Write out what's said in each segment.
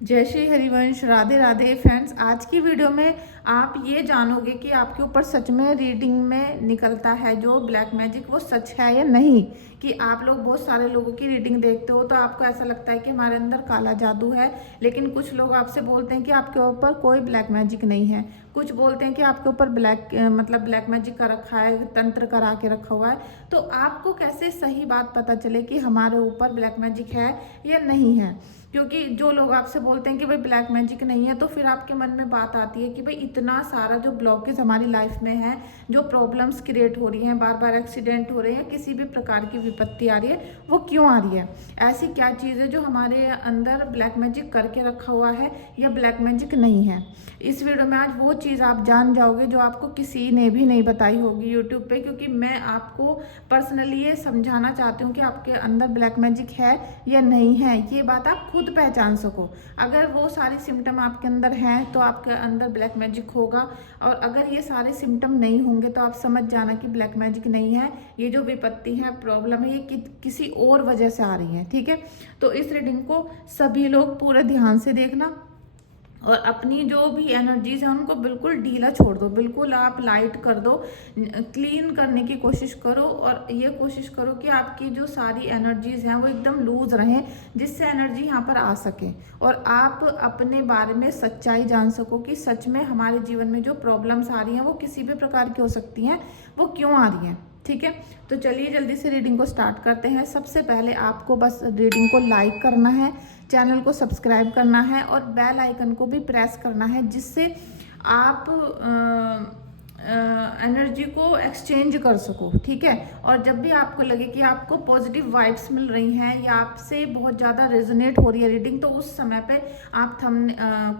जय श्री हरिवंश। राधे राधे फ्रेंड्स। आज की वीडियो में आप ये जानोगे कि आपके ऊपर सच में रीडिंग में निकलता है जो ब्लैक मैजिक, वो सच है या नहीं। कि आप लोग बहुत सारे लोगों की रीडिंग देखते हो तो आपको ऐसा लगता है कि हमारे अंदर काला जादू है, लेकिन कुछ लोग आपसे बोलते हैं कि आपके ऊपर कोई ब्लैक मैजिक नहीं है। कुछ बोलते हैं कि आपके ऊपर ब्लैक मैजिक का रखा है, तंत्र करा के रखा हुआ है। तो आपको कैसे सही बात पता चले कि हमारे ऊपर ब्लैक मैजिक है या नहीं है। क्योंकि जो लोग आपसे बोलते हैं कि भाई ब्लैक मैजिक नहीं है, तो फिर आपके मन में बात आती है कि भाई इतना सारा जो ब्लॉकेज हमारी लाइफ में है, जो प्रॉब्लम्स क्रिएट हो रही हैं, बार बार एक्सीडेंट हो रहे हैं, किसी भी प्रकार की विपत्ति आ रही है, वो क्यों आ रही है। ऐसी क्या चीज़ है जो हमारे अंदर ब्लैक मैजिक करके रखा हुआ है या ब्लैक मैजिक नहीं है। इस वीडियो में आज वो चीज़ आप जान जाओगे जो आपको किसी ने भी नहीं बताई होगी यूट्यूब पे, क्योंकि मैं आपको पर्सनली ये समझाना चाहती हूँ कि आपके अंदर ब्लैक मैजिक है या नहीं है, ये बात आप खुद पहचान सको। अगर वो सारे सिम्टम आपके अंदर हैं तो आपके अंदर ब्लैक मैजिक होगा, और अगर ये सारे सिम्टम नहीं होंगे तो आप समझ जाना कि ब्लैक मैजिक नहीं है। ये जो विपत्ति है, प्रॉब्लम है, ये किसी और वजह से आ रही है। ठीक है, तो इस रीडिंग को सभी लोग पूरे ध्यान से देखना, और अपनी जो भी एनर्जीज है उनको बिल्कुल ढीला छोड़ दो, बिल्कुल आप लाइट कर दो, क्लीन करने की कोशिश करो, और ये कोशिश करो कि आपकी जो सारी एनर्जीज हैं वो एकदम लूज रहें, जिससे एनर्जी यहाँ पर आ सके और आप अपने बारे में सच्चाई जान सको कि सच में हमारे जीवन में जो प्रॉब्लम्स आ रही हैं वो किसी भी प्रकार की हो सकती हैं, वो क्यों आ रही हैं। ठीक है, तो चलिए जल्दी से रीडिंग को स्टार्ट करते हैं। सबसे पहले आपको बस रीडिंग को लाइक करना है, चैनल को सब्सक्राइब करना है और बेल आइकन को भी प्रेस करना है, जिससे आप एनर्जी को एक्सचेंज कर सको। ठीक है, और जब भी आपको लगे कि आपको पॉजिटिव वाइब्स मिल रही हैं या आपसे बहुत ज़्यादा रेजोनेट हो रही है रीडिंग, तो उस समय पे आप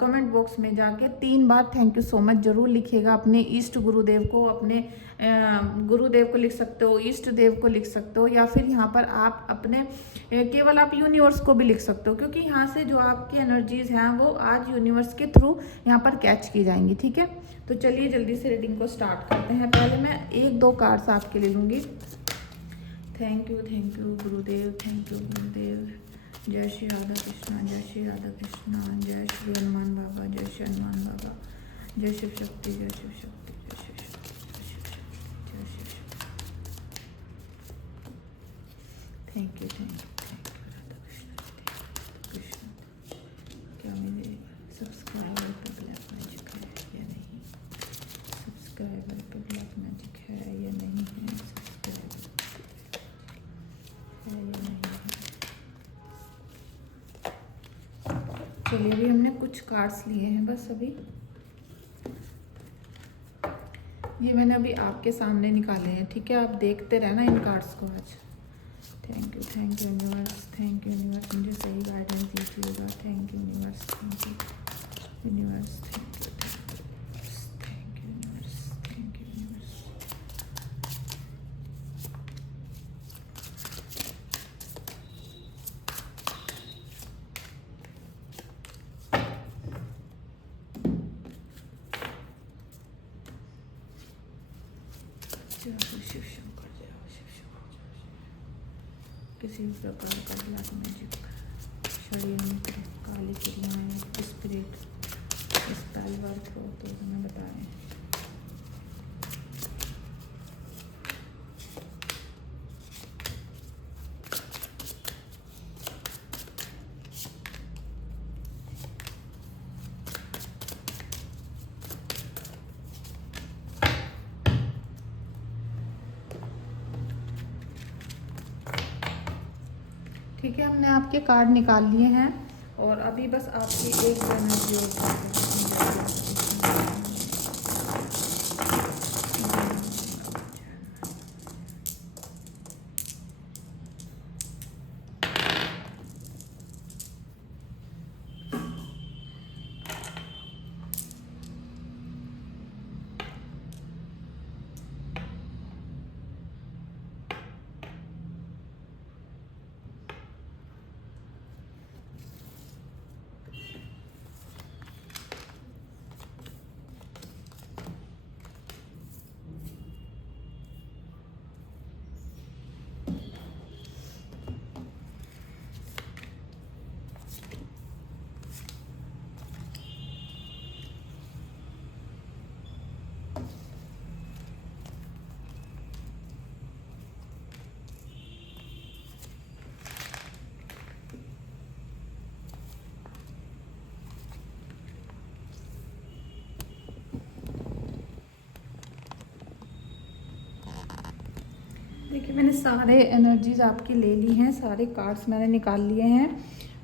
कमेंट बॉक्स में जाके 3 बार थैंक यू सो मच जरूर लिखिएगा। अपने इष्ट गुरुदेव को, अपने गुरुदेव को लिख सकते हो, इष्ट देव को लिख सकते हो, या फिर यहाँ पर आप अपने केवल आप यूनिवर्स को भी लिख सकते हो, क्योंकि यहाँ से जो आपकी एनर्जीज हैं वो आज यूनिवर्स के थ्रू यहाँ पर कैच की जाएंगी। ठीक है, तो चलिए जल्दी से रीडिंग को स्टार्ट करते हैं। पहले मैं 1-2 कार्ड्स आपके लिए लूँगी। Thank you Gurudev, thank you गुरुदेव। जय श्री राधा कृष्णा, जय श्री राधा कृष्णा, जय श्री हनुमान बाबा, जय श्री हनुमान बाबा, जय शिव शक्ति, जय शिव शक्ति, जय शिव शक्ति, जय शिव शक्ति, जय शिव शक्ति। Thank you Radha Krishna. क्या मेरे सब्सक्राइबर पे ब्लैक मैजिक है या नहीं? सब्सक्राइबर पे ब्लैक मैजिक है या नहीं है? सब्सक्राइबर है या नहीं है? चलिए, अभी हमने कुछ कार्ड्स लिए हैं बस अभी। ये मैंने अभी आपके सामने निकाले हैं। ठीक है, आप देखते रहना इन कार्ड्स को आज। Thank you universe, thank you universe, मुझे सही गाइडेंस दीजिएगा। Thank you universe, thank you universe, thank you universe, thank you universe, thank you universe. जय हो शिव शंकर, जय हो शिव शंकर, जय हो शिव। किसी भी प्रकार का ब्लैक मैजिक शरीर में काली क्रियाएं, स्पिरिट, स्पेल वर्क हो तो हमें बताएं। ठीक है, हमने आपके कार्ड निकाल लिए हैं और अभी बस आपकी एक एनर्जी और मैंने सारे एनर्जीज आपकी ले ली हैं, सारे कार्ड्स मैंने निकाल लिए हैं।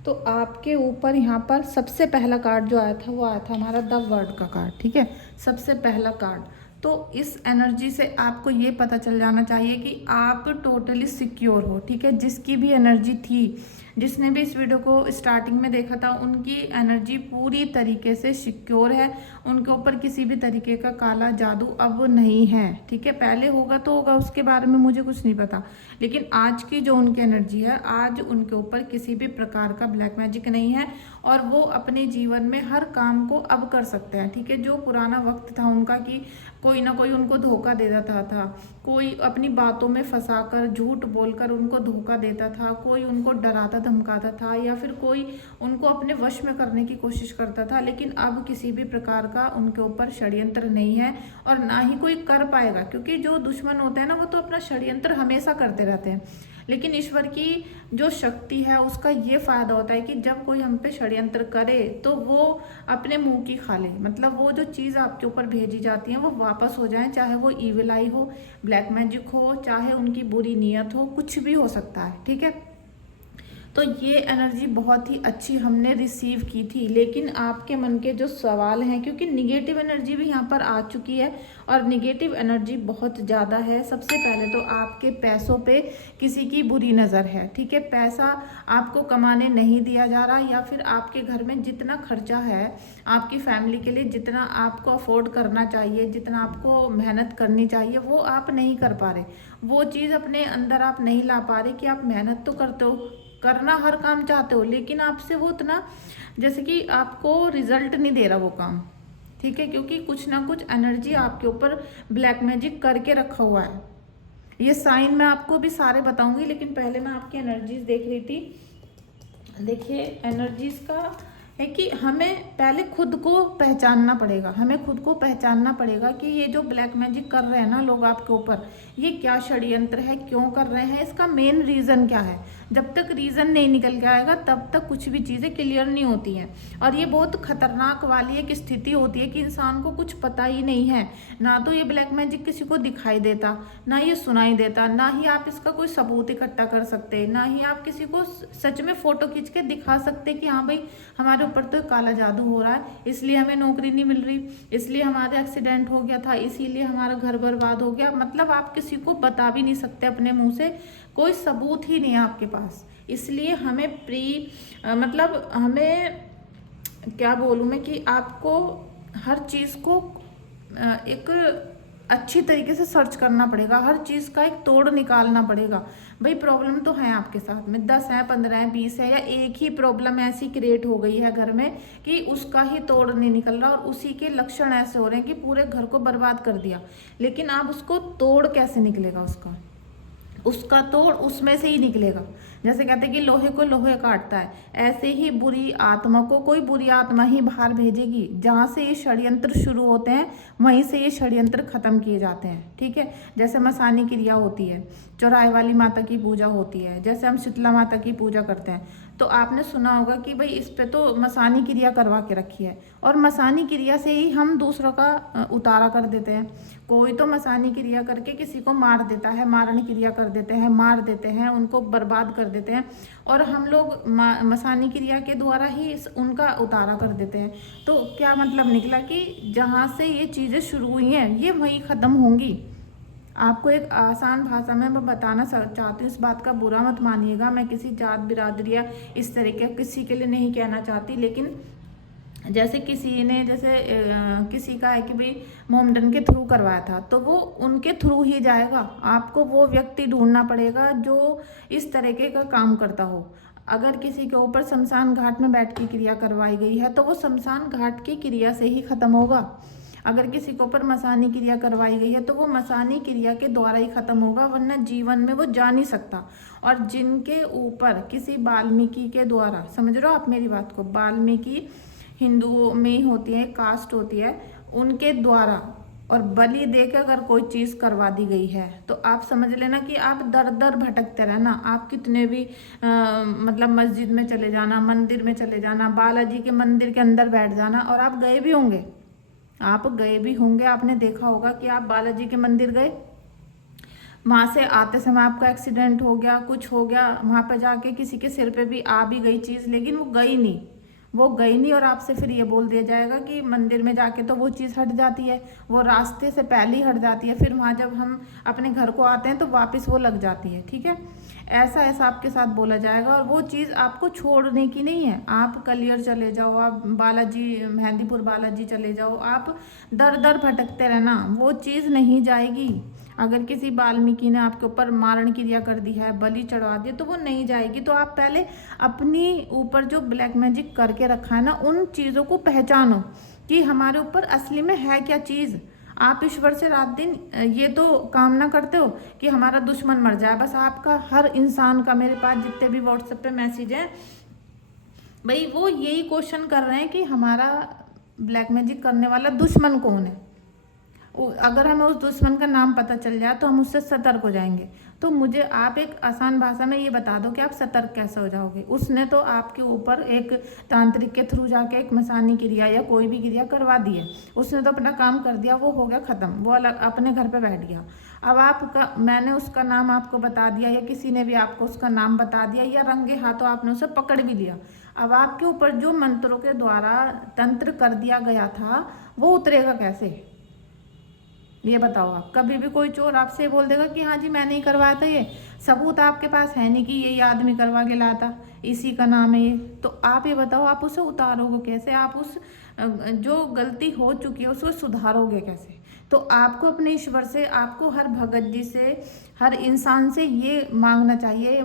तो आपके ऊपर यहाँ पर सबसे पहला कार्ड जो आया था वो आया था हमारा द वर्ड का कार्ड, ठीक है, सबसे पहला कार्ड। तो इस एनर्जी से आपको ये पता चल जाना चाहिए कि आप टोटली सिक्योर हो, ठीक है। जिसकी भी एनर्जी थी, जिसने भी इस वीडियो को स्टार्टिंग में देखा था, उनकी एनर्जी पूरी तरीके से सिक्योर है। उनके ऊपर किसी भी तरीके का काला जादू अब नहीं है, ठीक है। पहले होगा तो होगा, उसके बारे में मुझे कुछ नहीं पता, लेकिन आज की जो उनकी एनर्जी है, आज उनके ऊपर किसी भी प्रकार का ब्लैक मैजिक नहीं है और वो अपने जीवन में हर काम को अब कर सकते हैं, ठीक है। जो पुराना वक्त था उनका कि कोई ना कोई उनको धोखा दे देता था, कोई अपनी बातों में फंसाकर झूठ बोलकर उनको धोखा देता था, कोई उनको डराता धमकाता था, या फिर कोई उनको अपने वश में करने की कोशिश करता था, लेकिन अब किसी भी प्रकार का उनके ऊपर षड्यंत्र नहीं है और ना ही कोई कर पाएगा। क्योंकि जो दुश्मन होते हैं ना, वो तो अपना षड्यंत्र हमेशा करते रहते हैं, लेकिन ईश्वर की जो शक्ति है उसका ये फायदा होता है कि जब कोई हम पे षड्यंत्र करे तो वो अपने मुंह की खा ले। मतलब वो जो चीज़ आपके ऊपर भेजी जाती है वो वापस हो जाए, चाहे वो ईविल आई हो, ब्लैक मैजिक हो, चाहे उनकी बुरी नीयत हो, कुछ भी हो सकता है, ठीक है। तो ये एनर्जी बहुत ही अच्छी हमने रिसीव की थी, लेकिन आपके मन के जो सवाल हैं, क्योंकि निगेटिव एनर्जी भी यहाँ पर आ चुकी है और निगेटिव एनर्जी बहुत ज़्यादा है। सबसे पहले तो आपके पैसों पे किसी की बुरी नज़र है, ठीक है। पैसा आपको कमाने नहीं दिया जा रहा, या फिर आपके घर में जितना खर्चा है आपकी फैमिली के लिए, जितना आपको अफोर्ड करना चाहिए, जितना आपको मेहनत करनी चाहिए, वो आप नहीं कर पा रहे। वो चीज़ अपने अंदर आप नहीं ला पा रहे कि आप मेहनत तो करते हो, करना हर काम चाहते हो, लेकिन आपसे वो उतना, जैसे कि आपको रिजल्ट नहीं दे रहा वो काम, ठीक है। क्योंकि कुछ ना कुछ एनर्जी आपके ऊपर ब्लैक मैजिक करके रखा हुआ है। ये साइन मैं आपको भी सारे बताऊंगी, लेकिन पहले मैं आपकी एनर्जीज देख रही थी। देखिए, एनर्जीज का है कि हमें पहले खुद को पहचानना पड़ेगा, हमें खुद को पहचानना पड़ेगा कि ये जो ब्लैक मैजिक कर रहे हैं ना लोग आपके ऊपर, ये क्या षड्यंत्र है, क्यों कर रहे हैं, इसका मेन रीज़न क्या है। जब तक रीज़न नहीं निकल के आएगा तब तक कुछ भी चीज़ें क्लियर नहीं होती हैं। और ये बहुत खतरनाक वाली एक स्थिति होती है कि इंसान को कुछ पता ही नहीं है, ना तो ये ब्लैक मैजिक किसी को दिखाई देता, ना ये सुनाई देता, ना ही आप इसका कोई सबूत इकट्ठा कर सकते, ना ही आप किसी को सच में फ़ोटो खींच के दिखा सकते कि हाँ भाई हमारे ऊपर तो काला जादू हो रहा है, इसलिए हमें नौकरी नहीं मिल रही, इसलिए हमारा एक्सीडेंट हो गया था, इसीलिए हमारा घर बर्बाद हो गया। मतलब आप किसी को बता भी नहीं सकते अपने मुंह से, कोई सबूत ही नहीं है आपके पास। इसलिए हमें मतलब हमें क्या बोलूँ मैं कि आपको हर चीज़ को एक अच्छी तरीके से सर्च करना पड़ेगा, हर चीज़ का एक तोड़ निकालना पड़ेगा। भाई प्रॉब्लम तो है आपके साथ में, 10 है, 15 है, 20 है, या एक ही प्रॉब्लम ऐसी क्रिएट हो गई है घर में कि उसका ही तोड़ नहीं निकल रहा और उसी के लक्षण ऐसे हो रहे हैं कि पूरे घर को बर्बाद कर दिया। लेकिन आप उसको तोड़ कैसे निकलेगा, उसका तोड़ उसमें से ही निकलेगा। जैसे कहते हैं कि लोहे को लोहे काटता है, ऐसे ही बुरी आत्मा को कोई बुरी आत्मा ही बाहर भेजेगी। जहाँ से ये षड्यंत्र शुरू होते हैं वहीं से ये षड्यंत्र खत्म किए जाते हैं, ठीक है। जैसे मसानी क्रिया होती है, चौराहे वाली माता की पूजा होती है, जैसे हम शीतला माता की पूजा करते हैं, तो आपने सुना होगा कि भाई इस पे तो मसानी क्रिया करवा के रखी है, और मसानी क्रिया से ही हम दूसरों का उतारा कर देते हैं। कोई तो मसानी क्रिया करके किसी को मार देता है, मारणी क्रिया कर देते हैं, मार देते हैं, उनको बर्बाद कर देते हैं, और हम लोग मसानी क्रिया के द्वारा ही उनका उतारा कर देते हैं। तो क्या मतलब निकला कि जहाँ से ये चीज़ें शुरू हुई हैं ये वहीं ख़त्म होंगी। आपको एक आसान भाषा में मैं बताना चाहती हूँ, इस बात का बुरा मत मानिएगा, मैं किसी जात बिरादरी या इस तरीके किसी के लिए नहीं कहना चाहती, लेकिन जैसे किसी ने किसी का है कि भाई मोमडन के थ्रू करवाया था, तो वो उनके थ्रू ही जाएगा। आपको वो व्यक्ति ढूंढना पड़ेगा जो इस तरीके का काम करता हो। अगर किसी के ऊपर शमशान घाट में बैठ की क्रिया करवाई गई है तो वो शमशान घाट की क्रिया से ही खत्म होगा। अगर किसी के ऊपर मसानी क्रिया करवाई गई है तो वो मसानी क्रिया के द्वारा ही खत्म होगा, वरना जीवन में वो जा नहीं सकता। और जिनके ऊपर किसी वाल्मीकि के द्वारा, समझ रहे हो आप मेरी बात को, वाल्मीकि हिंदुओं में होती है, कास्ट होती है, उनके द्वारा और बलि देकर अगर कोई चीज़ करवा दी गई है तो आप समझ लेना कि आप दर दर भटकते रहना। आप कितने भी मतलब मस्जिद में चले जाना, मंदिर में चले जाना, बालाजी के मंदिर के अंदर बैठ जाना, और आप गए भी होंगे, आपने देखा होगा कि आप बालाजी के मंदिर गए, वहाँ से आते समय आपका एक्सीडेंट हो गया, कुछ हो गया, वहाँ पर जाके किसी के सिर पे भी आ भी गई चीज़, लेकिन वो गई नहीं, वो गई नहीं, और आपसे फिर ये बोल दिया जाएगा कि मंदिर में जाके तो वो चीज़ हट जाती है, वो रास्ते से पहले ही हट जाती है, फिर वहाँ जब हम अपने घर को आते हैं तो वापस वो लग जाती है। ठीक है, ऐसा ऐसा आपके साथ बोला जाएगा, और वो चीज़ आपको छोड़ने की नहीं है। आप कलियर चले जाओ, आप बालाजी, मेहंदीपुर बालाजी चले जाओ, आप दर दर भटकते रहना, वो चीज़ नहीं जाएगी। अगर किसी वाल्मीकि ने आपके ऊपर मारण क्रिया कर दी है, बलि चढ़वा दिया, तो वो नहीं जाएगी। तो आप पहले अपनी ऊपर जो ब्लैक मैजिक करके रखा है ना, उन चीज़ों को पहचानो कि हमारे ऊपर असली में है क्या चीज़। आप ईश्वर से रात दिन ये तो कामना करते हो कि हमारा दुश्मन मर जाए, बस आपका हर इंसान का, मेरे पास जितने भी व्हाट्सएप पे मैसेज हैं भाई, वो यही क्वेश्चन कर रहे हैं कि हमारा ब्लैक मैजिक करने वाला दुश्मन कौन है। अगर हमें उस दुश्मन का नाम पता चल जाए तो हम उससे सतर्क हो जाएंगे। तो मुझे आप एक आसान भाषा में ये बता दो कि आप सतर्क कैसे हो जाओगे। उसने तो आपके ऊपर एक तांत्रिक के थ्रू जाके एक मसानी क्रिया या कोई भी क्रिया करवा दी है, उसने तो अपना काम कर दिया, वो हो गया ख़त्म, वो अलग अपने घर पे बैठ गया। अब आपका, मैंने उसका नाम आपको बता दिया या किसी ने भी आपको उसका नाम बता दिया या रंगे हाथों आपने उसे पकड़ भी लिया, अब आपके ऊपर जो मंत्रों के द्वारा तंत्र कर दिया गया था वो उतरेगा कैसे, ये बताओ आप। कभी भी कोई चोर आपसे बोल देगा कि हाँ जी मैंने ही करवाया था, ये सबूत आपके पास है नहीं कि ये आदमी करवा के लाया था, इसी का नाम है ये, तो आप ये बताओ आप उसे उतारोगे कैसे, आप उस जो गलती हो चुकी है उसको सुधारोगे कैसे। तो आपको अपने ईश्वर से, आपको हर भगत जी से, हर इंसान से ये मांगना चाहिए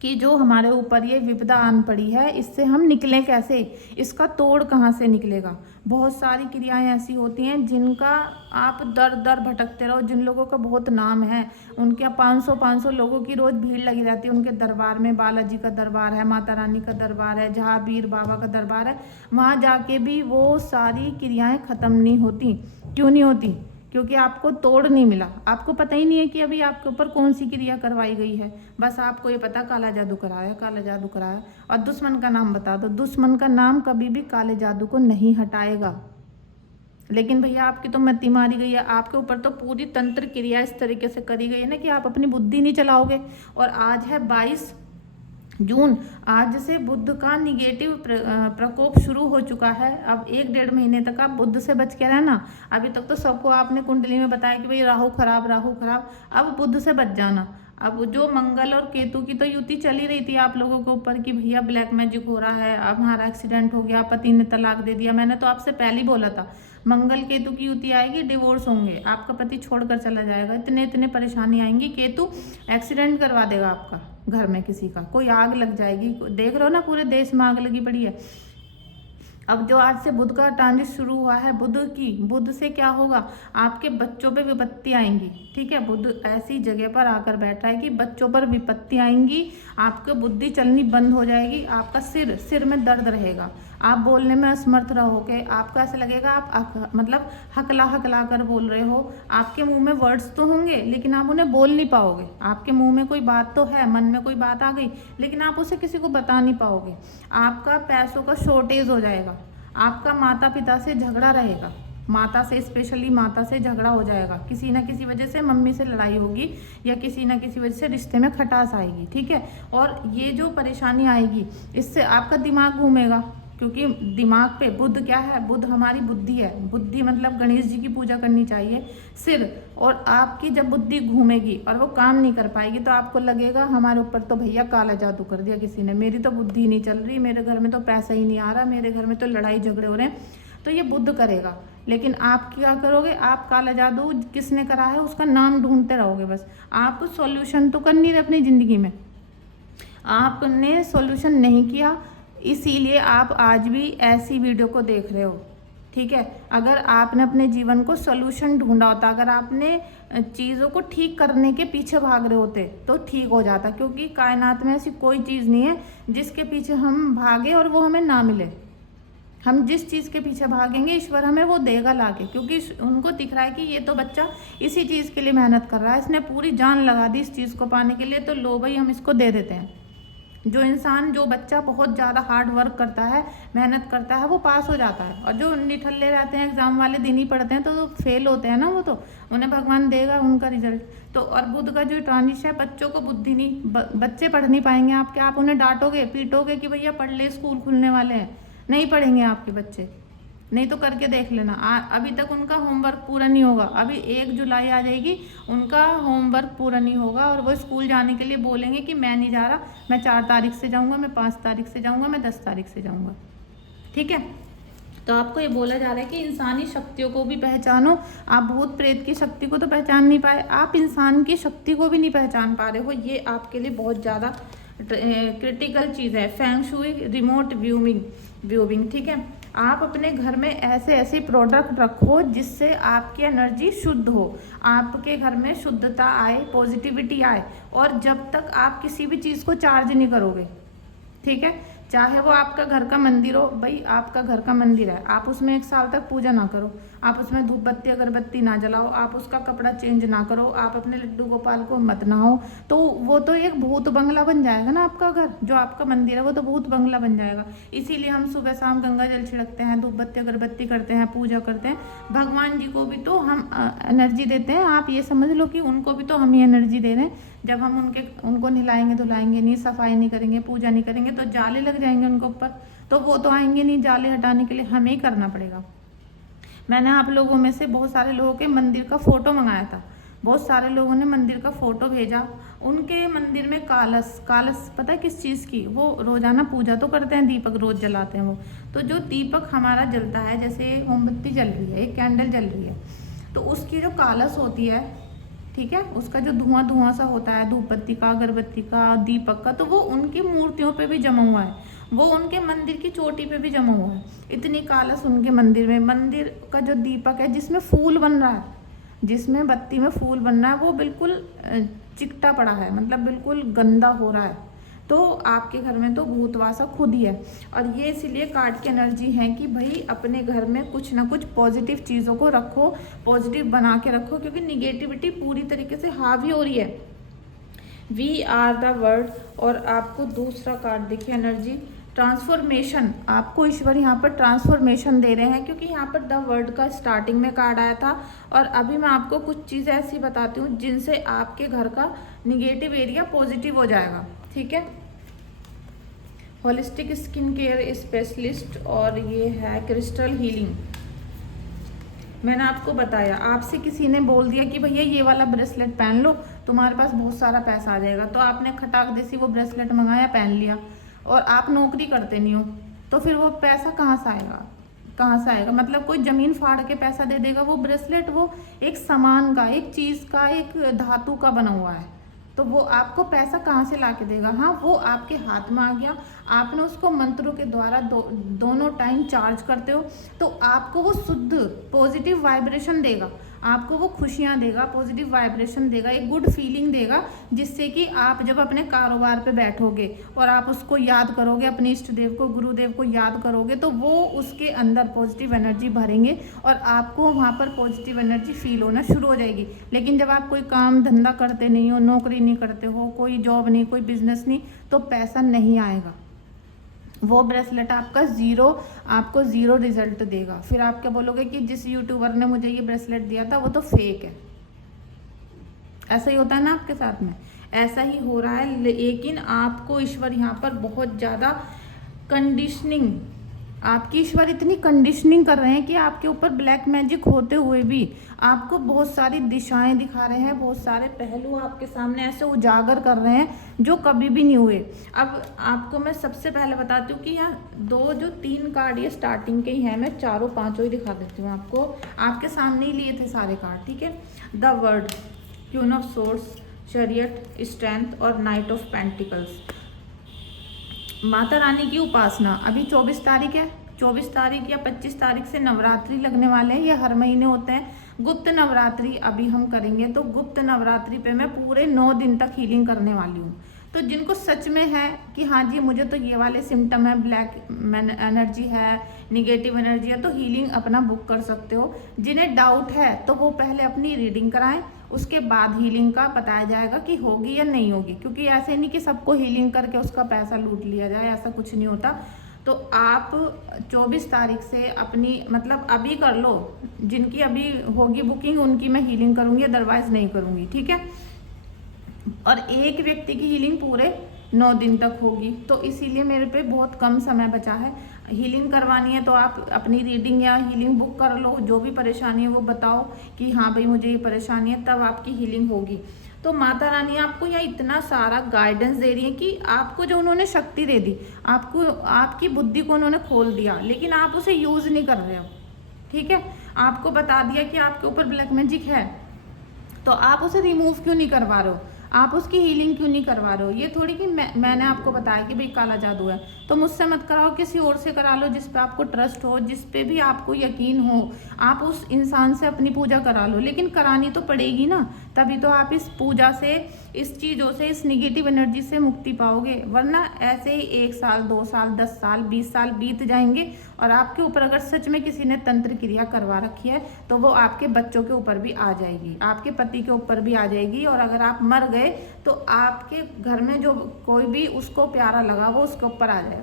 कि जो हमारे ऊपर ये विपदा आन पड़ी है, इससे हम निकलें कैसे, इसका तोड़ कहाँ से निकलेगा। बहुत सारी क्रियाएं ऐसी होती हैं जिनका आप दर दर भटकते रहो, जिन लोगों का बहुत नाम है, उनके 500 लोगों की रोज़ भीड़ लगी रहती है उनके दरबार में। बालाजी का दरबार है, माता रानी का दरबार है, जहांगीर बाबा का दरबार है, वहाँ जाके भी वो सारी क्रियाएँ ख़त्म नहीं होती। क्यों नहीं होती? क्योंकि आपको तोड़ नहीं मिला, आपको पता ही नहीं है कि अभी आपके ऊपर कौन सी क्रिया करवाई गई है। बस आपको ये पता काला जादू कराया, काला जादू कराया। और दुश्मन का नाम बता दो, दुश्मन का नाम कभी भी काले जादू को नहीं हटाएगा। लेकिन भैया आपकी तो मति मारी गई है, आपके ऊपर तो पूरी तंत्र क्रिया इस तरीके से करी गई है ना कि आप अपनी बुद्धि नहीं चलाओगे। और आज है 22 जून, आज से बुध का निगेटिव प्रकोप शुरू हो चुका है। अब 1-1.5 महीने तक आप बुध से बच के रहना। अभी तक तो सबको आपने कुंडली में बताया कि भाई राहु खराब, राहु खराब, अब बुध से बच जाना। अब जो मंगल और केतु की तो युति चली रही थी आप लोगों के ऊपर कि भैया ब्लैक मैजिक हो रहा है, अब हमारा एक्सीडेंट हो गया, पति ने तलाक दे दिया, मैंने तो आपसे पहले ही बोला था मंगल केतु की युति आएगी, डिवोर्स होंगे, आपका पति छोड़कर चला जाएगा, इतने इतने परेशानी आएंगी, केतु एक्सीडेंट करवा देगा आपका, घर में किसी का कोई आग लग जाएगी। देख रहे हो ना पूरे देश में आग लगी पड़ी है। अब जो आज से बुध का ट्रांजिट शुरू हुआ है, बुध से क्या होगा, आपके बच्चों पे विपत्ति आएंगी। ठीक है, बुध ऐसी जगह पर आकर बैठा है कि बच्चों पर विपत्ति आएंगी, आपकी बुद्धि चलनी बंद हो जाएगी, आपका सिर में दर्द रहेगा, आप बोलने में असमर्थ रहोगे, आपको ऐसा लगेगा आप मतलब हकला कर बोल रहे हो, आपके मुंह में वर्ड्स तो होंगे लेकिन आप उन्हें बोल नहीं पाओगे। आपके मुंह में कोई बात तो है, मन में कोई बात आ गई, लेकिन आप उसे किसी को बता नहीं पाओगे। आपका पैसों का शॉर्टेज हो जाएगा, आपका माता पिता से झगड़ा रहेगा, माता से, स्पेशली माता से झगड़ा हो जाएगा, किसी ना किसी वजह से मम्मी से लड़ाई होगी या किसी ना किसी वजह से रिश्ते में खटास आएगी। ठीक है, और ये जो परेशानी आएगी इससे आपका दिमाग घूमेगा, क्योंकि दिमाग पे बुध क्या है, बुध हमारी बुद्धि है, बुद्धि मतलब गणेश जी की पूजा करनी चाहिए, सिर। और आपकी जब बुद्धि घूमेगी और वो काम नहीं कर पाएगी तो आपको लगेगा हमारे ऊपर तो भैया काला जादू कर दिया किसी ने, मेरी तो बुद्धि नहीं चल रही, मेरे घर में तो पैसा ही नहीं आ रहा, मेरे घर में तो लड़ाई झगड़े हो रहे हैं, तो ये बुध करेगा। लेकिन आप क्या करोगे, आप काला जादू किसने करा है उसका नाम ढूंढते रहोगे, बस आप सॉल्यूशन तो कर नहीं रहे अपनी ज़िंदगी में, आपने सॉल्यूशन नहीं किया, इसीलिए आप आज भी ऐसी वीडियो को देख रहे हो। ठीक है, अगर आपने अपने जीवन को सॉल्यूशन ढूंढा होता, अगर आपने चीज़ों को ठीक करने के पीछे भाग रहे होते तो ठीक हो जाता, क्योंकि कायनात में ऐसी कोई चीज़ नहीं है जिसके पीछे हम भागे और वो हमें ना मिले। हम जिस चीज़ के पीछे भागेंगे ईश्वर हमें वो देगा लाके, क्योंकि उनको दिख रहा है कि ये तो बच्चा इसी चीज़ के लिए मेहनत कर रहा है, इसने पूरी जान लगा दी इस चीज़ को पाने के लिए, तो लो भाई हम इसको दे देते हैं। जो इंसान, जो बच्चा बहुत ज़्यादा हार्ड वर्क करता है, मेहनत करता है, वो पास हो जाता है। और जो निठल्ले रहते हैं, एग्ज़ाम वाले दिन ही पढ़ते हैं, तो फेल होते हैं ना, वो तो उन्हें भगवान देगा उनका रिजल्ट। तो और बुध का जो ट्रांजिशन है, बच्चों को बुद्धि नहीं, बच्चे पढ़ नहीं पाएंगे आपके। आप उन्हें डांटोगे पीटोगे कि भैया पढ़ ले, स्कूल खुलने वाले हैं, नहीं पढ़ेंगे आपके बच्चे। नहीं तो करके देख लेना, अभी तक उनका होमवर्क पूरा नहीं होगा। अभी 1 जुलाई आ जाएगी, उनका होमवर्क पूरा नहीं होगा और वो स्कूल जाने के लिए बोलेंगे कि मैं नहीं जा रहा, मैं 4 तारीख से जाऊँगा, मैं 5 तारीख से जाऊँगा, मैं 10 तारीख से जाऊँगा। ठीक है, तो आपको ये बोला जा रहा है कि इंसानी शक्तियों को भी पहचानो। आप भूत प्रेत की शक्ति को तो पहचान नहीं पाए, आप इंसान की शक्ति को भी नहीं पहचान पा रहे हो। ये आपके लिए बहुत ज़्यादा क्रिटिकल चीज़ है। फेंग शुई रिमोट व्यूइंग, ठीक है। आप अपने घर में ऐसे ऐसे प्रोडक्ट रखो जिससे आपकी एनर्जी शुद्ध हो, आपके घर में शुद्धता आए, पॉजिटिविटी आए। और जब तक आप किसी भी चीज़ को चार्ज नहीं करोगे, ठीक है, चाहे वो आपका घर का मंदिर हो, भाई आपका घर का मंदिर है, आप उसमें 1 साल तक पूजा ना करो, आप उसमें धूप बत्ती अगरबत्ती ना जलाओ, आप उसका कपड़ा चेंज ना करो, आप अपने लड्डू गोपाल को मत नहाओ, तो वो तो एक भूत बंगला बन जाएगा ना आपका घर। जो आपका मंदिर है वो तो भूत बंगला बन जाएगा। इसीलिए हम सुबह शाम गंगा जल छिड़कते हैं, धूप बत्ती अगरबत्ती करते हैं, पूजा करते हैं। भगवान जी को भी तो हम एनर्जी देते हैं। आप ये समझ लो कि उनको भी तो हम ही एनर्जी दे रहे हैं। जब हम उनको नहलाएंगे धुलाएंगे नहीं, सफाई नहीं करेंगे, पूजा नहीं करेंगे, तो जाले लग जाएंगे उनके ऊपर, तो वो तो आएंगे नहीं। जाले हटाने के लिए हमें ही करना पड़ेगा। मैंने आप लोगों में से बहुत सारे लोगों के मंदिर का फ़ोटो मंगाया था, बहुत सारे लोगों ने मंदिर का फ़ोटो भेजा। उनके मंदिर में कालस पता है किस चीज़ की, वो रोज़ाना पूजा तो करते हैं, दीपक रोज़ जलाते हैं वो। तो जो दीपक हमारा जलता है, जैसे मोमबत्ती जल रही है, एक कैंडल जल रही है, तो उसकी जो कालस होती है, ठीक है, उसका जो धुआं सा होता है, धूप बत्ती का, अगरबत्ती का, दीपक का, तो वो उनकी मूर्तियों पे भी जमा हुआ है, वो उनके मंदिर की चोटी पे भी जमा हुआ है। इतनी कालस उनके मंदिर में। मंदिर का जो दीपक है, जिसमें फूल बन रहा है, जिसमें बत्ती में फूल बन रहा है, वो बिल्कुल चिकटा पड़ा है, मतलब बिल्कुल गंदा हो रहा है। तो आपके घर में तो भूतवासा खुद ही है। और ये इसीलिए कार्ड की एनर्जी है कि भाई अपने घर में कुछ ना कुछ पॉजिटिव चीज़ों को रखो, पॉजिटिव बना के रखो, क्योंकि निगेटिविटी पूरी तरीके से हावी हो रही है। We are the world. और आपको दूसरा कार्ड देखिए, एनर्जी ट्रांसफॉर्मेशन। आपको ईश्वर यहाँ पर ट्रांसफॉर्मेशन दे रहे हैं, क्योंकि यहाँ पर द वर्ड का स्टार्टिंग में कार्ड आया था। और अभी मैं आपको कुछ चीज़ें ऐसी बताती हूँ जिनसे आपके घर का निगेटिव एरिया पॉजिटिव हो जाएगा, ठीक है। होलिस्टिक स्किन केयर स्पेशलिस्ट, और ये है क्रिस्टल हीलिंग। मैंने आपको बताया, आपसे किसी ने बोल दिया कि भैया ये वाला ब्रेसलेट पहन लो, तुम्हारे पास बहुत सारा पैसा आ जाएगा, तो आपने खटाक देसी वो ब्रेसलेट मंगाया, पहन लिया, और आप नौकरी करते नहीं हो, तो फिर वो पैसा कहाँ से आएगा, कहाँ से आएगा। मतलब कोई ज़मीन फाड़ के पैसा दे देगा। वो ब्रेसलेट वो एक सामान का, एक चीज़ का, एक धातु का बना हुआ है, तो वो आपको पैसा कहाँ से ला के देगा। हाँ, वो आपके हाथ में आ गया, आपने उसको मंत्रों के द्वारा दोनों टाइम चार्ज करते हो, तो आपको वो शुद्ध पॉजिटिव वाइब्रेशन देगा, आपको वो खुशियाँ देगा, पॉजिटिव वाइब्रेशन देगा, एक गुड फीलिंग देगा, जिससे कि आप जब अपने कारोबार पे बैठोगे और आप उसको याद करोगे, अपने इष्ट देव को, गुरुदेव को याद करोगे, तो वो उसके अंदर पॉजिटिव एनर्जी भरेंगे और आपको वहाँ पर पॉजिटिव एनर्जी फील होना शुरू हो जाएगी। लेकिन जब आप कोई काम धंधा करते नहीं हो, नौकरी नहीं करते हो, कोई जॉब नहीं, कोई बिजनेस नहीं, तो पैसा नहीं आएगा। वो ब्रेसलेट आपको ज़ीरो रिजल्ट देगा। फिर आप क्या बोलोगे कि जिस यूट्यूबर ने मुझे ये ब्रेसलेट दिया था वो तो फेक है। ऐसा ही होता है ना आपके साथ में, ऐसा ही हो रहा है। लेकिन आपको ईश्वर यहाँ पर बहुत ज़्यादा कंडीशनिंग, आपकी ईश्वर इतनी कंडीशनिंग कर रहे हैं कि आपके ऊपर ब्लैक मैजिक होते हुए भी आपको बहुत सारी दिशाएं दिखा रहे हैं, बहुत सारे पहलू आपके सामने ऐसे उजागर कर रहे हैं जो कभी भी नहीं हुए। अब आपको मैं सबसे पहले बताती हूँ कि यहाँ जो 3 कार्ड ये स्टार्टिंग के ही हैं, मैं चारों पांचों ही दिखा देती हूँ आपको। आपके सामने ही लिए थे सारे कार्ड, ठीक है। The word, queen of swords, chariot, strength और night of pentacles. Mata Rani की उपासना। अभी 24 तारीख है, 24 तारीख या 25 तारीख से नवरात्रि लगने वाले हैं। ये हर महीने होते हैं। गुप्त नवरात्रि अभी हम करेंगे, तो गुप्त नवरात्रि पे मैं पूरे 9 दिन तक हीलिंग करने वाली हूँ। तो जिनको सच में है कि हाँ जी मुझे तो ये वाले सिम्टम है, ब्लैक एनर्जी है, निगेटिव एनर्जी है, तो हीलिंग अपना बुक कर सकते हो। जिन्हें डाउट है तो वो पहले अपनी रीडिंग कराएं, उसके बाद हीलिंग का बताया जाएगा कि होगी या नहीं होगी। क्योंकि ऐसे नहीं कि सबको हीलिंग करके उसका पैसा लूट लिया जाए, ऐसा कुछ नहीं होता। तो आप 24 तारीख से अपनी मतलब अभी कर लो, जिनकी अभी होगी बुकिंग उनकी मैं हीलिंग करूँगी, अदरवाइज नहीं करूँगी, ठीक है। और एक व्यक्ति की हीलिंग पूरे 9 दिन तक होगी, तो इसीलिए मेरे पे बहुत कम समय बचा है। हीलिंग करवानी है तो आप अपनी रीडिंग या हीलिंग बुक कर लो, जो भी परेशानी है वो बताओ कि हाँ भाई मुझे ये परेशानी है, तब आपकी हीलिंग होगी। तो माता रानी आपको यहाँ इतना सारा गाइडेंस दे रही है कि आपको जो उन्होंने शक्ति दे दी, आपको आपकी बुद्धि को उन्होंने खोल दिया, लेकिन आप उसे यूज़ नहीं कर रहे हो, ठीक है। आपको बता दिया कि आपके ऊपर ब्लैक मैजिक है, तो आप उसे रिमूव क्यों नहीं करवा रहे हो, आप उसकी हीलिंग क्यों नहीं करवा रहे हो। ये थोड़ी कि मैंने आपको बताया कि भाई काला जादू है तो मुझसे मत कराओ, किसी और से करा लो जिस पे आपको ट्रस्ट हो, जिस पे भी आपको यकीन हो, आप उस इंसान से अपनी पूजा करा लो। लेकिन करानी तो पड़ेगी ना, तभी तो आप इस पूजा से, इस चीज़ों से, इस निगेटिव एनर्जी से मुक्ति पाओगे। वरना ऐसे ही 1 साल 2 साल 10 साल 20 साल बीत जाएंगे और आपके ऊपर अगर सच में किसी ने तंत्र क्रिया करवा रखी है तो वो आपके बच्चों के ऊपर भी आ जाएगी, आपके पति के ऊपर भी आ जाएगी। और अगर आप मर गए तो आपके घर में जो कोई भी उसको प्यारा लगा वो उसके ऊपर आ जाएगा।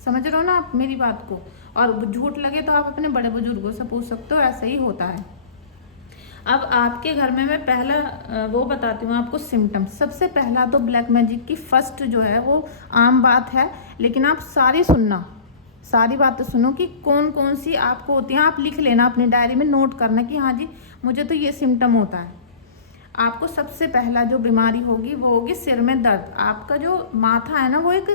समझ रहे हो ना आप मेरी बात को। और झूठ लगे तो आप अपने बड़े बुजुर्गों से पूछ सकते हो, ऐसा ही होता है। अब आपके घर में मैं पहला वो बताती हूँ आपको सिम्टम। सबसे पहला तो ब्लैक मैजिक की फर्स्ट जो है वो आम बात है, लेकिन आप सारी सुनना, सारी बातें सुनो कि कौन कौन सी आपको होती हैं। आप लिख लेना अपनी डायरी में, नोट करना कि हाँ जी मुझे तो ये सिम्टम होता है। आपको सबसे पहला जो बीमारी होगी वो होगी सिर में दर्द। आपका जो माथा है ना वो एक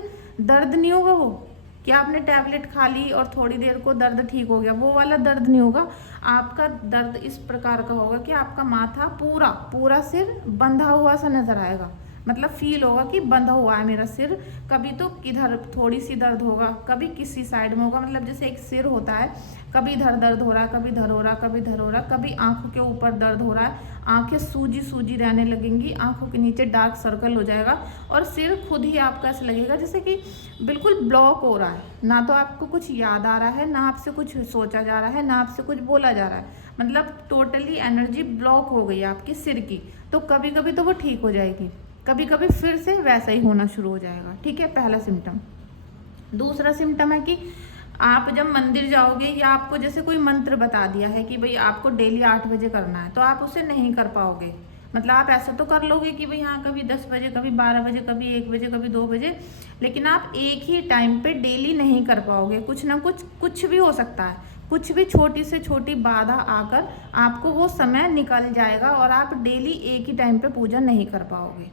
दर्द नहीं होगा, वो कि आपने टैबलेट खा ली और थोड़ी देर को दर्द ठीक हो गया, वो वाला दर्द नहीं होगा। आपका दर्द इस प्रकार का होगा कि आपका माथा पूरा पूरा सिर बंधा हुआ सा नजर आएगा, मतलब फील होगा कि बंधा हुआ है मेरा सिर। कभी तो किधर थोड़ी सी दर्द होगा, कभी किसी साइड में होगा, मतलब जैसे एक सिर होता है, कभी इधर दर्द हो रहा है, कभी इधर हो रहा है, कभी इधर हो रहा है, कभी आंखों के ऊपर दर्द हो रहा है, आंखें सूजी सूजी रहने लगेंगी, आंखों के नीचे डार्क सर्कल हो जाएगा और सिर खुद ही आपका ऐसा लगेगा जैसे कि बिल्कुल ब्लॉक हो रहा है। ना तो आपको कुछ याद आ रहा है, ना आपसे कुछ सोचा जा रहा है, ना आपसे कुछ बोला जा रहा है, मतलब टोटली एनर्जी ब्लॉक हो गई है आपकी सिर की। तो कभी कभी तो वो ठीक हो जाएगी, कभी कभी फिर से वैसा ही होना शुरू हो जाएगा, ठीक है, पहला सिम्टम। दूसरा सिम्टम है कि आप जब मंदिर जाओगे या आपको जैसे कोई मंत्र बता दिया है कि भाई आपको डेली 8 बजे करना है, तो आप उसे नहीं कर पाओगे। मतलब आप ऐसा तो कर लोगे कि भाई हाँ कभी 10 बजे, कभी 12 बजे, कभी 1 बजे, कभी 2 बजे, लेकिन आप एक ही टाइम पे डेली नहीं कर पाओगे। कुछ ना कुछ भी हो सकता है, कुछ भी छोटी से छोटी बाधा आकर आपको वो समय निकल जाएगा और आप डेली एक ही टाइम पे पूजा नहीं कर पाओगे,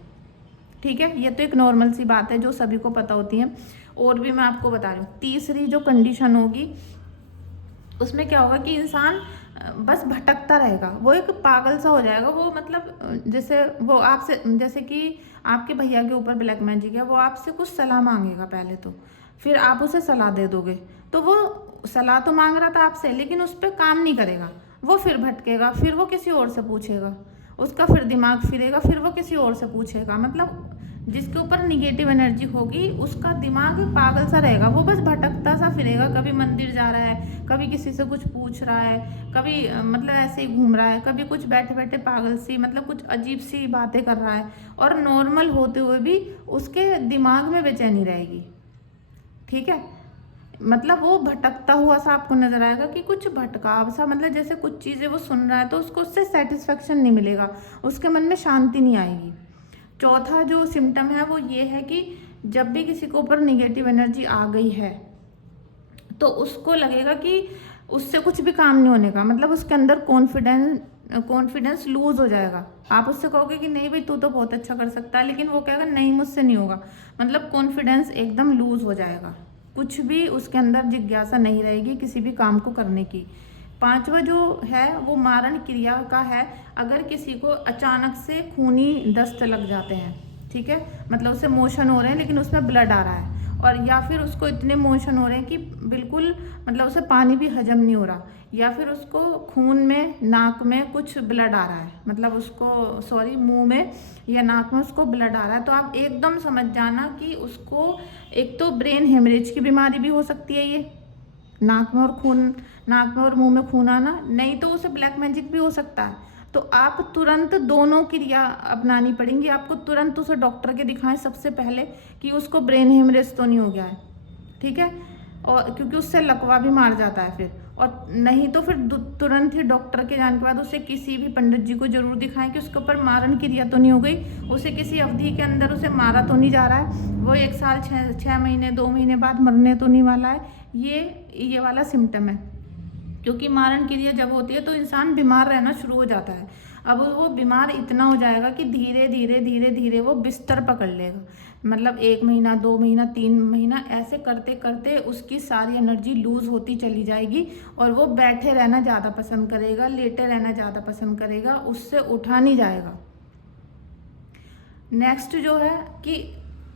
ठीक है। ये तो एक नॉर्मल सी बात है जो सभी को पता होती है। और भी मैं आपको बता रही हूँ, तीसरी जो कंडीशन होगी उसमें क्या होगा कि इंसान बस भटकता रहेगा, वो एक पागल सा हो जाएगा। वो मतलब जैसे वो आपसे, जैसे कि आपके भैया के ऊपर ब्लैक मैजिक है, वो आपसे कुछ सलाह मांगेगा पहले तो, फिर आप उसे सलाह दे दोगे, तो वो सलाह तो मांग रहा था आपसे लेकिन उस पर काम नहीं करेगा, वो फिर भटकेगा, फिर वो किसी और से पूछेगा, उसका फिर दिमाग फिरेगा, फिर वो किसी और से पूछेगा। मतलब जिसके ऊपर निगेटिव एनर्जी होगी उसका दिमाग पागल सा रहेगा, वो बस भटकता सा फिरेगा, कभी मंदिर जा रहा है, कभी किसी से कुछ पूछ रहा है, कभी मतलब ऐसे ही घूम रहा है, कभी कुछ बैठे बैठे पागल सी मतलब कुछ अजीब सी बातें कर रहा है, और नॉर्मल होते हुए भी उसके दिमाग में बेचैनी रहेगी, ठीक है। मतलब वो भटकता हुआ सा आपको नजर आएगा कि कुछ भटकाव सा, मतलब जैसे कुछ चीज़ें वो सुन रहा है तो उसको उससे सेटिस्फेक्शन नहीं मिलेगा, उसके मन में शांति नहीं आएगी। चौथा जो सिम्टम है वो ये है कि जब भी किसी के ऊपर निगेटिव एनर्जी आ गई है तो उसको लगेगा कि उससे कुछ भी काम नहीं होने का, मतलब उसके अंदर कॉन्फिडेंस लूज हो जाएगा। आप उससे कहोगे कि नहीं भाई तू तो बहुत अच्छा कर सकता है, लेकिन वो कहेगा नहीं मुझसे नहीं होगा, मतलब कॉन्फिडेंस एकदम लूज हो जाएगा, कुछ भी उसके अंदर जिज्ञासा नहीं रहेगी किसी भी काम को करने की। पांचवा जो है वो मारण क्रिया का है। अगर किसी को अचानक से खूनी दस्त लग जाते हैं, ठीक है, मतलब उसे मोशन हो रहे हैं लेकिन उसमें ब्लड आ रहा है और या फिर उसको इतने मोशन हो रहे हैं कि बिल्कुल मतलब उसे पानी भी हजम नहीं हो रहा, या फिर उसको खून में नाक में कुछ ब्लड आ रहा है, मतलब उसको सॉरी मुंह में या नाक में उसको ब्लड आ रहा है, तो आप एकदम समझ जाना कि उसको एक तो ब्रेन हेमरेज की बीमारी भी हो सकती है, ये नाक में और खून, नाक में और मुंह में खून आना, नहीं तो उसे ब्लैक मैजिक भी हो सकता है। तो आप तुरंत दोनों क्रिया अपनानी पड़ेंगी आपको, तुरंत उसे डॉक्टर के दिखाएं सबसे पहले कि उसको ब्रेन हेमरेज तो नहीं हो गया है, ठीक है, और क्योंकि उससे लकवा भी मार जाता है फिर, और नहीं तो फिर तुरंत ही डॉक्टर के जाने के बाद उसे किसी भी पंडित जी को जरूर दिखाएं कि उसके ऊपर मारण क्रिया तो नहीं हो गई, उसे किसी अवधि के अंदर उसे मारा तो नहीं जा रहा है, वो 1 साल 6 महीने 2 महीने बाद मरने तो नहीं वाला है, ये वाला सिम्टम है। क्योंकि मारण क्रिया जब होती है तो इंसान बीमार रहना शुरू हो जाता है। अब वो बीमार इतना हो जाएगा कि धीरे धीरे धीरे धीरे वो बिस्तर पकड़ लेगा, मतलब 1 महीना 2 महीना 3 महीना ऐसे करते करते उसकी सारी एनर्जी लूज होती चली जाएगी और वो बैठे रहना ज़्यादा पसंद करेगा, लेटे रहना ज़्यादा पसंद करेगा, उससे उठा नहीं जाएगा। नेक्स्ट जो है कि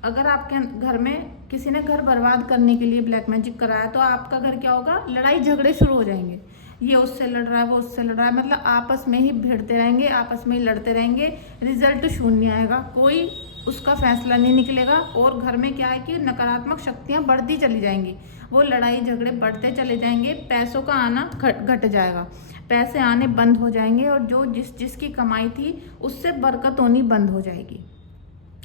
अगर आपके घर में किसी ने घर बर्बाद करने के लिए ब्लैक मैजिक कराया तो आपका घर क्या होगा, लड़ाई झगड़े शुरू हो जाएंगे, ये उससे लड़ रहा है वो उससे लड़ रहा है, मतलब आपस में ही भिड़ते रहेंगे, आपस में ही लड़ते रहेंगे, रिजल्ट शून्य आएगा, कोई उसका फैसला नहीं निकलेगा, और घर में क्या है कि नकारात्मक शक्तियाँ बढ़ती चली जाएंगी, वो लड़ाई झगड़े बढ़ते चले जाएंगे, पैसों का आना घट जाएगा, पैसे आने बंद हो जाएंगे, और जो जिसकी कमाई थी उससे बरकत होनी बंद हो जाएगी।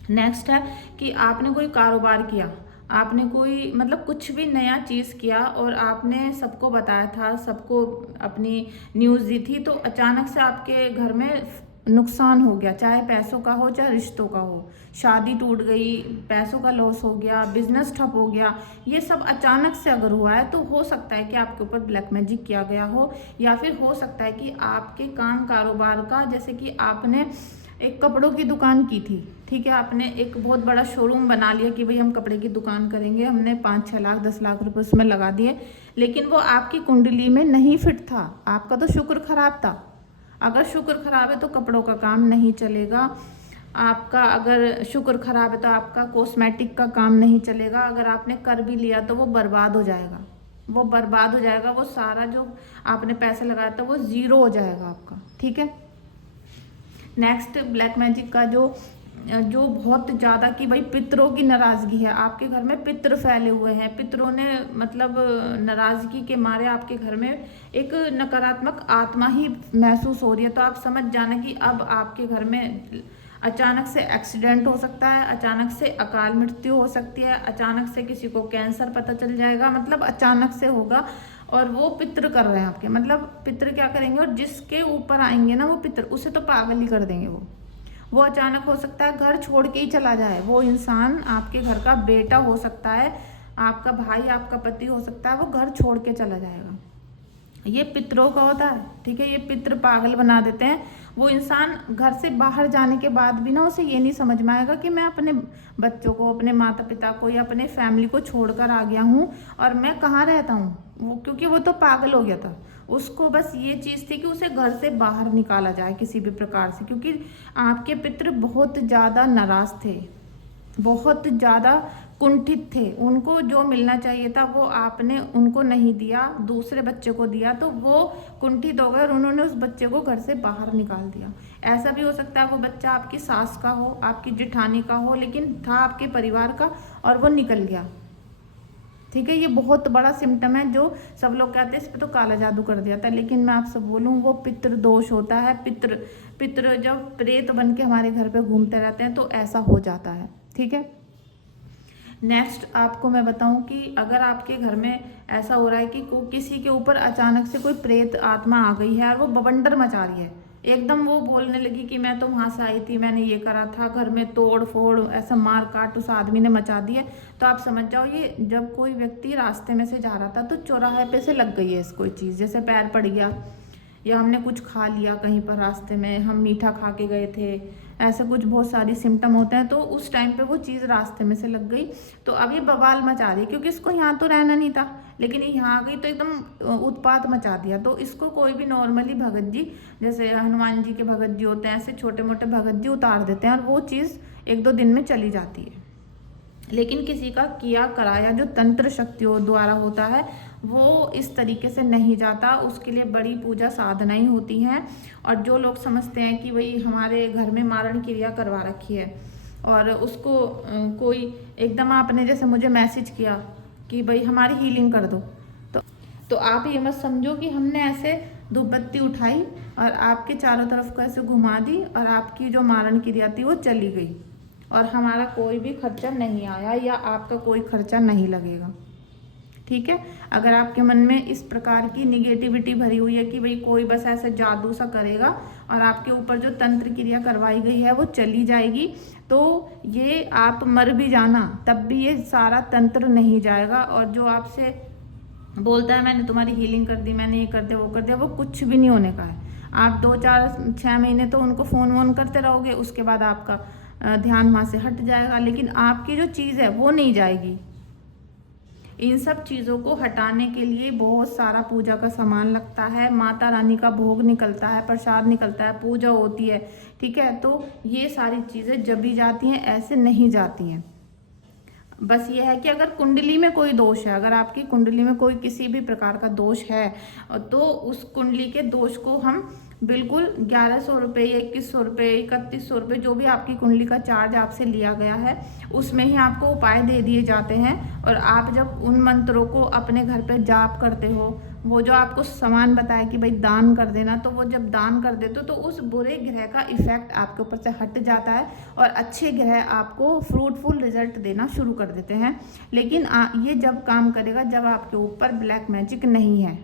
नेक्स्ट है कि आपने कोई कारोबार किया, आपने कोई मतलब कुछ भी नया चीज़ किया और आपने सबको बताया था, सबको अपनी न्यूज़ दी थी, तो अचानक से आपके घर में नुकसान हो गया, चाहे पैसों का हो चाहे रिश्तों का हो, शादी टूट गई, पैसों का लॉस हो गया, बिजनेस ठप हो गया, ये सब अचानक से अगर हुआ है तो हो सकता है कि आपके ऊपर ब्लैक मैजिक किया गया हो, या फिर हो सकता है कि आपके काम कारोबार का, जैसे कि आपने एक कपड़ों की दुकान की थी, ठीक है, आपने एक बहुत बड़ा शोरूम बना लिया कि भाई हम कपड़े की दुकान करेंगे, हमने 5-6 लाख 10 लाख रुपए उसमें लगा दिए, लेकिन वो आपकी कुंडली में नहीं फिट था, आपका तो शुक्र खराब था। अगर शुक्र खराब है तो कपड़ों का काम नहीं चलेगा, आपका अगर शुक्र खराब है तो आपका कॉस्मेटिक का काम नहीं चलेगा, अगर आपने कर भी लिया तो वो बर्बाद हो जाएगा, वो बर्बाद हो जाएगा, वो सारा जो आपने पैसे लगाया था वो ज़ीरो हो जाएगा आपका, ठीक है। नेक्स्ट ब्लैक मैजिक का जो बहुत ज़्यादा कि भाई पितरों की नाराज़गी है, आपके घर में पितर फैले हुए हैं, पितरों ने मतलब नाराज़गी के मारे आपके घर में एक नकारात्मक आत्मा ही महसूस हो रही है, तो आप समझ जाना कि अब आपके घर में अचानक से एक्सीडेंट हो सकता है, अचानक से अकाल मृत्यु हो सकती है, अचानक से किसी को कैंसर पता चल जाएगा, मतलब अचानक से होगा, और वो पितृ कर रहे हैं आपके, मतलब पितृ क्या करेंगे, और जिसके ऊपर आएंगे ना वो पितृ, उसे तो पागल ही कर देंगे वो अचानक हो सकता है घर छोड़ के ही चला जाए, वो इंसान आपके घर का बेटा हो सकता है, आपका भाई आपका पति हो सकता है, वो घर छोड़ के चला जाएगा, ये पितरों का होता है, ठीक है, ये पितृ पागल बना देते हैं, वो इंसान घर से बाहर जाने के बाद भी ना उसे ये नहीं समझ में आएगा कि मैं अपने बच्चों को, अपने माता पिता को या अपने फैमिली को छोड़कर आ गया हूँ और मैं कहाँ रहता हूँ, वो क्योंकि वो तो पागल हो गया था, उसको बस ये चीज़ थी कि उसे घर से बाहर निकाला जाए किसी भी प्रकार से, क्योंकि आपके पितृ बहुत ज़्यादा नाराज़ थे, बहुत ज़्यादा कुंठित थे, उनको जो मिलना चाहिए था वो आपने उनको नहीं दिया, दूसरे बच्चे को दिया, तो वो कुंठित हो गए और उन्होंने उस बच्चे को घर से बाहर निकाल दिया। ऐसा भी हो सकता है वो बच्चा आपकी सास का हो, आपकी जेठानी का हो, लेकिन था आपके परिवार का और वो निकल गया, ठीक है। ये बहुत बड़ा सिम्टम है, जो सब लोग कहते हैं इस पर तो काला जादू कर दिया था, लेकिन मैं आपसे बोलूँ वो पितृ दोष होता है, पितृ जब प्रेत बन के हमारे घर पे घूमते रहते हैं तो ऐसा हो जाता है, ठीक है। नेक्स्ट आपको मैं बताऊं कि अगर आपके घर में ऐसा हो रहा है कि किसी के ऊपर अचानक से कोई प्रेत आत्मा आ गई है और वो बवंडर मचा रही है, एकदम वो बोलने लगी कि मैं तो वहाँ से आई थी, मैंने ये करा था, घर में तोड़ फोड़ ऐसा मार काट उस आदमी ने मचा दी है, तो आप समझ जाओ ये जब कोई व्यक्ति रास्ते में से जा रहा था तो चौराहे पे से लग गई है इस कोई चीज़, जैसे पैर पड़ गया या हमने कुछ खा लिया कहीं पर रास्ते में, हम मीठा खा के गए थे, ऐसे कुछ बहुत सारी सिम्टम होते हैं, तो उस टाइम पे वो चीज़ रास्ते में से लग गई, तो अब ये बवाल मचा रही है, क्योंकि इसको यहाँ तो रहना नहीं था, लेकिन ये यहाँ आ गई तो एकदम उत्पात मचा दिया। तो इसको कोई भी नॉर्मली भगत जी, जैसे हनुमान जी के भगत जी होते हैं, ऐसे छोटे मोटे भगत जी उतार देते हैं और वो चीज़ 1-2 दिन में चली जाती है। लेकिन किसी का किया कराया जो तंत्र शक्तियों द्वारा होता है वो इस तरीके से नहीं जाता, उसके लिए बड़ी पूजा साधनाएं होती हैं। और जो लोग समझते हैं कि भाई हमारे घर में मारण क्रिया करवा रखी है और उसको कोई एकदम आपने जैसे मुझे मैसेज किया कि भाई हमारी हीलिंग कर दो, तो आप ये मत समझो कि हमने ऐसे धूपबत्ती उठाई और आपके चारों तरफ को ऐसे घुमा दी और आपकी जो मारण क्रिया थी वो चली गई और हमारा कोई भी खर्चा नहीं आया या आपका कोई खर्चा नहीं लगेगा। ठीक है, अगर आपके मन में इस प्रकार की निगेटिविटी भरी हुई है कि भाई कोई बस ऐसे जादू सा करेगा और आपके ऊपर जो तंत्र क्रिया करवाई गई है वो चली जाएगी, तो ये आप मर भी जाना तब भी ये सारा तंत्र नहीं जाएगा। और जो आपसे बोलता है मैंने तुम्हारी हीलिंग कर दी, मैंने ये कर दिया वो कर दिया, वो कुछ भी नहीं होने का है। आप 2-4-6 महीने तो उनको फ़ोन वोन करते रहोगे, उसके बाद आपका ध्यान वहाँ से हट जाएगा, लेकिन आपकी जो चीज़ है वो नहीं जाएगी। इन सब चीज़ों को हटाने के लिए बहुत सारा पूजा का सामान लगता है, माता रानी का भोग निकलता है, प्रसाद निकलता है, पूजा होती है। ठीक है, तो ये सारी चीज़ें जब भी जाती हैं ऐसे नहीं जाती हैं। बस ये है कि अगर कुंडली में कोई दोष है, अगर आपकी कुंडली में कोई किसी भी प्रकार का दोष है तो उस कुंडली के दोष को हम बिल्कुल 1100 रुपये, 2100 रुपये, 3100 रुपये, जो भी आपकी कुंडली का चार्ज आपसे लिया गया है उसमें ही आपको उपाय दे दिए जाते हैं। और आप जब उन मंत्रों को अपने घर पे जाप करते हो, वो जो आपको सामान बताया कि भाई दान कर देना, तो वो जब दान कर देते हो तो उस बुरे ग्रह का इफेक्ट आपके ऊपर से हट जाता है और अच्छे ग्रह आपको फ्रूटफुल रिजल्ट देना शुरू कर देते हैं। लेकिन ये जब काम करेगा जब आपके ऊपर ब्लैक मैजिक नहीं है।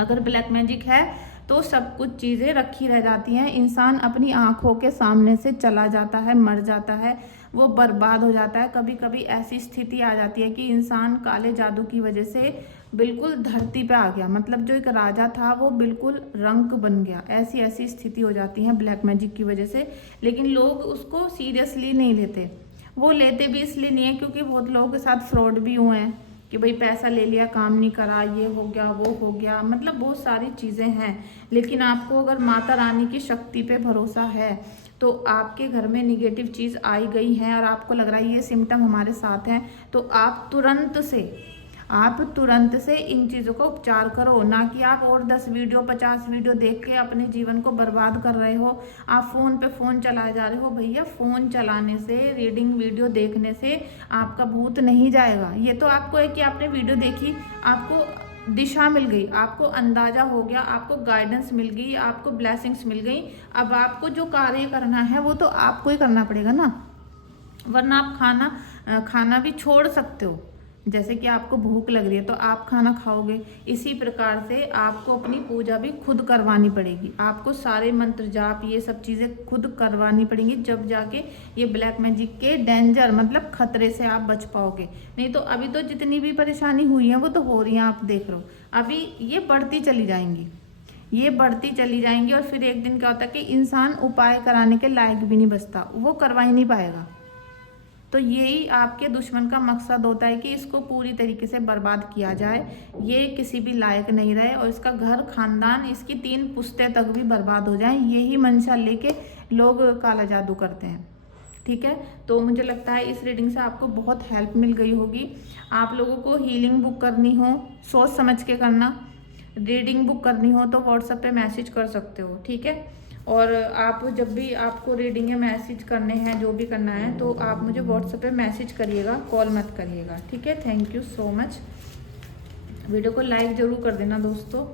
अगर ब्लैक मैजिक है तो सब कुछ चीज़ें रखी रह जाती हैं, इंसान अपनी आंखों के सामने से चला जाता है, मर जाता है, वो बर्बाद हो जाता है। कभी कभी ऐसी स्थिति आ जाती है कि इंसान काले जादू की वजह से बिल्कुल धरती पे आ गया, मतलब जो एक राजा था वो बिल्कुल रंक बन गया। ऐसी ऐसी स्थिति हो जाती है ब्लैक मैजिक की वजह से, लेकिन लोग उसको सीरियसली नहीं लेते। वो लेते भी इसलिए नहीं है क्योंकि बहुत लोगों के साथ फ्रॉड भी हुए हैं कि भाई पैसा ले लिया, काम नहीं करा, ये हो गया वो हो गया, मतलब बहुत सारी चीज़ें हैं। लेकिन आपको अगर माता रानी की शक्ति पे भरोसा है तो आपके घर में निगेटिव चीज़ आई गई है और आपको लग रहा है ये सिम्टम हमारे साथ हैं, तो आप तुरंत से इन चीज़ों का उपचार करो, ना कि आप और 10 वीडियो 50 वीडियो देख के अपने जीवन को बर्बाद कर रहे हो। आप फ़ोन पे फ़ोन चलाए जा रहे हो। भैया फ़ोन चलाने से, रीडिंग वीडियो देखने से आपका भूत नहीं जाएगा। ये तो आपको है कि आपने वीडियो देखी, आपको दिशा मिल गई, आपको अंदाज़ा हो गया, आपको गाइडेंस मिल गई, आपको ब्लेसिंग्स मिल गई। अब आपको जो कार्य करना है वो तो आपको ही करना पड़ेगा ना, वरना आप खाना भी छोड़ सकते हो। जैसे कि आपको भूख लग रही है तो आप खाना खाओगे, इसी प्रकार से आपको अपनी पूजा भी खुद करवानी पड़ेगी। आपको सारे मंत्र जाप ये सब चीज़ें खुद करवानी पड़ेंगी, जब जाके ये ब्लैक मैजिक के डेंजर मतलब खतरे से आप बच पाओगे। नहीं तो अभी तो जितनी भी परेशानी हुई है वो तो हो रही है, आप देख लो, अभी ये बढ़ती चली जाएंगी और फिर एक दिन क्या होता है कि इंसान उपाय कराने के लायक भी नहीं बचता, वो करवा ही नहीं पाएगा। तो यही आपके दुश्मन का मकसद होता है कि इसको पूरी तरीके से बर्बाद किया जाए, ये किसी भी लायक नहीं रहे और इसका घर खानदान, इसकी 3 पुश्तें तक भी बर्बाद हो जाएं। यही मंशा लेके लोग काला जादू करते हैं। ठीक है, तो मुझे लगता है इस रीडिंग से आपको बहुत हेल्प मिल गई होगी। आप लोगों को हीलिंग बुक करनी हो सोच समझ के करना, रीडिंग बुक करनी हो तो व्हाट्सएप पे मैसेज कर सकते हो। ठीक है, और आप जब भी आपको रीडिंग या मैसेज करने हैं, जो भी करना है, तो आप मुझे व्हाट्सएप पे मैसेज करिएगा, कॉल मत करिएगा। ठीक है, thank you so much. Video को लाइक ज़रूर कर देना दोस्तों।